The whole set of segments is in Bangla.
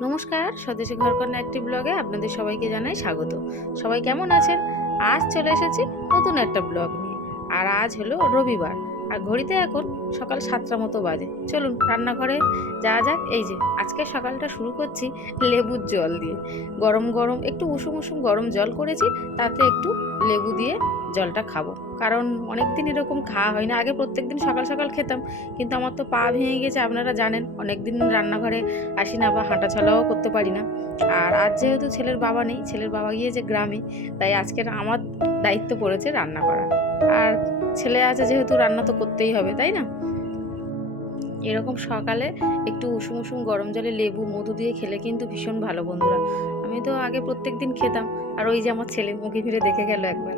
নমস্কার, স্বদেশী ঘরকন্যা একটি ব্লগে আপনাদের সবাইকে জানাই স্বাগত। সবাই কেমন আছেন? আজ চলে এসেছি নতুন একটা ব্লগ নিয়ে। আর আজ হলো রবিবার, আর ঘড়িতে এখন সকাল সাতটা মতো বাজে। চলুন রান্নাঘরে যাওয়া যাক। এই যে, আজকে সকালটা শুরু করছি লেবুর জল দিয়ে। গরম গরম, একটু উষুম উষুম গরম জল করেছি, তাতে একটু লেবু দিয়ে জলটা খাব। কারণ অনেক দিন এরকম খাওয়া হয় না। আগে প্রত্যেক দিন সকাল সকাল খেতাম, কিন্তু আমার তো পা ভেঙে গেছে, আপনারা জানেন। অনেক দিন রান্নাঘরে আসি না বা হাঁটা চলাও করতে পারি না। আর আজ যেহেতু ছেলের বাবা নেই, ছেলের বাবা গিয়েছে গ্রামে, তাই আজকের আমার দায়িত্ব পড়েছে রান্না করা। আর ছেলে আছে যেহেতু, রান্না তো করতেই হবে, তাই না? এরকম সকালে একটু উষুম উষুম গরম জলে লেবু, মধু দিয়ে খেলে কিন্তু ভীষণ ভালো বন্ধুরা। আমি তো আগে প্রত্যেক দিন খেতাম, আর ওই যে আমার ছেলে, মুখে ফিরে দেখে গেল একবার।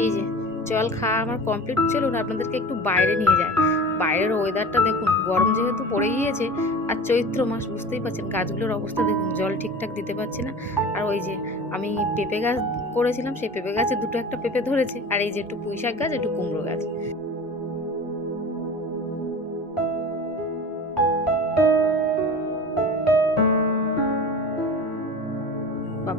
এই যে জল খাওয়া আমার কমপ্লিট চলুন আপনাদেরকে একটু বাইরে নিয়ে যায় বাইরের ওয়েদারটা দেখুন, গরম যেহেতু পড়ে গিয়েছে, আর চৈত্র মাস বুঝতেই পারছেন, গাছগুলোর অবস্থা দেখুন, জল ঠিকঠাক দিতে পারছে না। আর ওই যে, আমি পেঁপে গাছ করেছিলাম, সেই পেঁপে গাছে দুটো একটা পেঁপে ধরেছে, আর এই যে একটু পুঁই শাক গাছ, একটু কুমড়ো গাছ।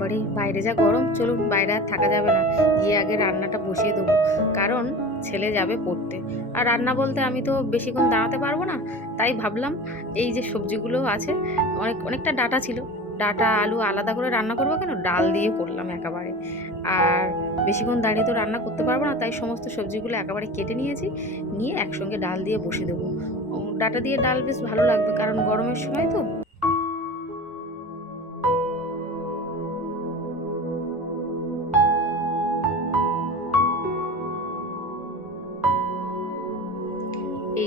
বাবারে বাইরে যা গরম, চলুন বাইরে আর থাকা যাবে না। গিয়ে আগে রান্নাটা বসিয়ে দেবো। কারণ ছেলে যাবে পড়তে। আর রান্না বলতে আমি তো বেশিক্ষণ দাঁড়াতে পারব না, তাই ভাবলাম এই যে সবজিগুলো আছে, অনেক, অনেকটা ডাটা ছিল। ডাটা, আলু আলাদা করে রান্না করব কেন? ডাল দিয়ে করলাম একেবারে। আর বেশিক্ষণ দাঁড়িয়ে তো রান্না করতে পারব না, তাই সমস্ত সবজিগুলো একেবারে কেটে নিয়েছি। নিয়ে একসঙ্গে ডাল দিয়ে বসিয়ে দেবো। ডাটা দিয়ে ডাল বেশ ভালো লাগবে, কারণ গরমের সময় তো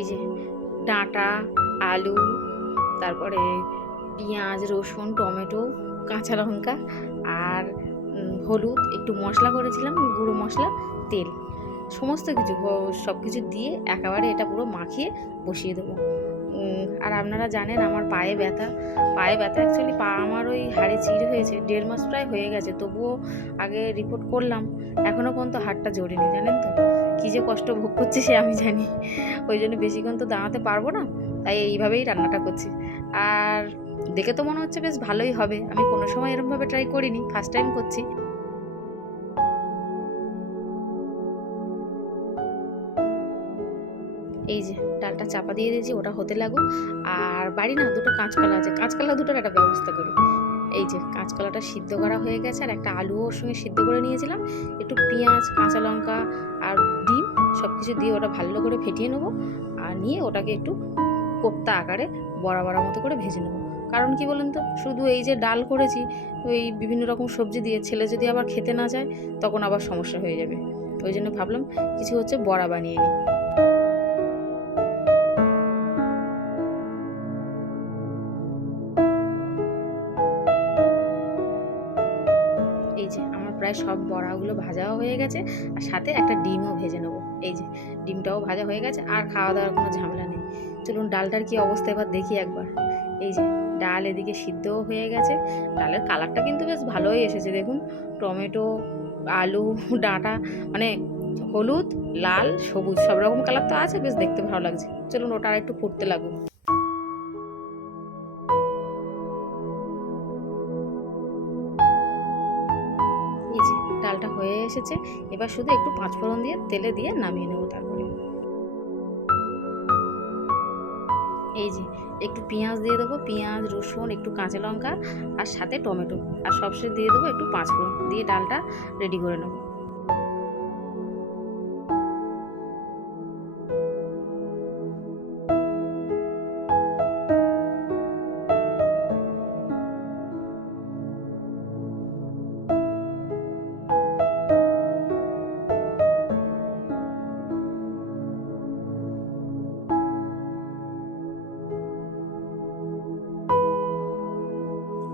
যে ডাঁটা, আলু, তারপরে পেঁয়াজ, রসুন, টমেটো, কাঁচা লঙ্কা আর হলুদ, একটু মশলা করেছিলাম, গুঁড়ো মশলা, তেল। সমস্ত কিছু সব কিছু দিয়ে একেবারে এটা পুরো মাখিয়ে বসিয়ে দেবো। আর আপনারা জানেন আমার পায়ে ব্যথা। পায়ে ব্যথা অ্যাকচুয়ালি পা আমার ওই হাড়ে চিড় হয়েছে, দেড় মাস প্রায় হয়ে গেছে, তবুও আগে রিপোর্ট করলাম এখনও পর্যন্ত হাড়টা জোরেনি, জানেন তো? কী যে কষ্ট ভোগ করছে সে আমি জানি। ওই জন্য বেশিক্ষণ তো দাঁড়াতে পারব না, তাই এইভাবেই রান্নাটা করছি। আর দেখে তো মনে হচ্ছে বেশ ভালোই হবে, আমি কোনো সময় এরকমভাবে ট্রাই করিনি ফার্স্ট টাইম করছি। এই যে, ডালটা চাপা দিয়ে দিয়েছি, ওটা হতে লাগুক। আর বাড়ি না, দুটো কাঁচকলা আছে। কাঁচকলা দুটোর একটা ব্যবস্থা করি। এই যে, কাঁচকলাটা সিদ্ধ করা হয়ে গেছে, আর একটা আলু ওর সঙ্গে সিদ্ধ করে নিয়েছিলাম। একটু পেঁয়াজ, কাঁচা লঙ্কা আর ডিম সব কিছু দিয়ে ওটা ভালো করে ফেটিয়ে নেব। আর নিয়ে ওটাকে একটু কোপ্তা আকারে বড়া বড়া মতো করে ভেজে নেব। কারণ কি বলুন তো, শুধু এই যে ডাল করেছি, ওই বিভিন্ন রকম সবজি দিয়ে ছেলে যদি আবার খেতে না যায় তখন আবার সমস্যা হয়ে যাবে। ওই জন্য ভাবলাম, কিছু হচ্ছে বড়া বানিয়ে নিই। প্রায় সব বড়াগুলো ভাজাও হয়ে গেছে, আর সাথে একটা ডিমও ভেজে নেব। এই যে, ডিমটাও ভাজা হয়ে গেছে, আর খাওয়া দাওয়ার কোনো ঝামেলা নেই। চলুন ডালটার কি অবস্থা এবার দেখি একবার। এই যে, ডাল এদিকে সিদ্ধও হয়ে গেছে, ডালের কালারটা কিন্তু বেশ ভালোই এসেছে, দেখুন। টমেটো, আলু, ডাঁটা মানে হলুদ, লাল, সবুজ, সব রকম কালার তো আছে, বেশ দেখতে ভালো লাগছে। চলুন ওটা আর একটু ফুটতে লাগুক। এসেছে। এবার শুধু একটু পাঁচফোড়ন দিয়ে, তেলে দিয়ে নামিয়ে নেব তারপরে। এই যে, একটু পেঁয়াজ দিয়ে দেবো, পেঁয়াজ, রসুন, একটু কাঁচা লঙ্কা, আর সাথে টমেটো। আর সবশেষ দিয়ে দেবো একটু পাঁচফোড়ন দিয়ে ডালটা রেডি করে নেব।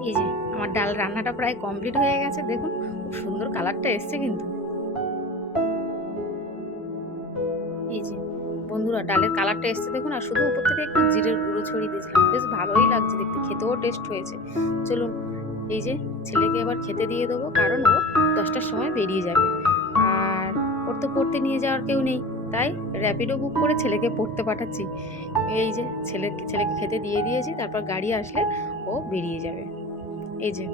এই যে, আমার ডাল রান্নাটা প্রায় কমপ্লিট হয়ে গেছে, দেখুন, খুব সুন্দর কালারটা এসছে কিন্তু। এই যে, বন্ধুরা, ডালের কালারটা এসছে, দেখুন, আর শুধু উপর থেকে একটু জিরের গুঁড়ো ছড়িয়ে দিয়েছিলাম। বেশ ভালোই লাগছে দেখতে, খেতেও টেস্ট হয়েছে। চলুন, এই যে, ছেলেকে এবার খেতে দিয়ে দেবো, কারণ ও দশটার সময় বেরিয়ে যাবে। আর ওর তো পড়তে নিয়ে যাওয়ার কেউ নেই, তাই র্যাপিডো বুক করে ছেলেকে পড়তে পাঠাচ্ছি। এই যে, ছেলে, ছেলেকে খেতে দিয়ে দিয়েছি, তারপর গাড়ি আসলে ও বেরিয়ে যাবে। এই যে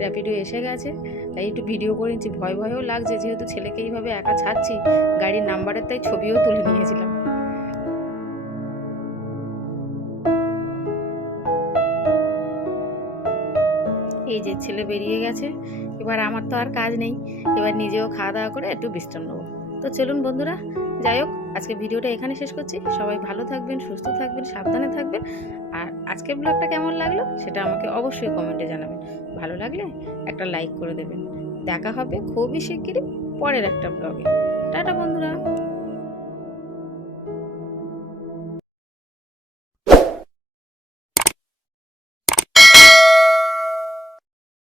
র্যাপিডো এসে গেছে। তাই একটু ভিডিও করে নিচ্ছি। ভয় ভয়ও লাগছে, যেহেতু ছেলেকে এইভাবে একা ছাড়ছি, গাড়ির নাম্বারের তাই ছবিও তুলে নিয়েছিলাম। এই যে ছেলে বেরিয়ে গেছে। এবার আমার তো আর কাজ নেই। এবার নিজেও খাওয়া দাওয়া করে একটু বিশ্রাম নেব। তো চলুন বন্ধুরা, যাই হোক আজকে ভিডিওটা এখানে শেষ করছি। সবাই ভালো থাকবেন, সুস্থ থাকবেন, সাবধানে থাকবেন। আর আজকের ব্লগটা কেমন লাগল সেটা আমাকে অবশ্যই কমেন্টে জানাবেন। ভালো লাগলে একটা লাইক করে দেবেন। দেখা হবে খুবই শিগগিরই পরের একটা ব্লগে টাটা বন্ধুরা।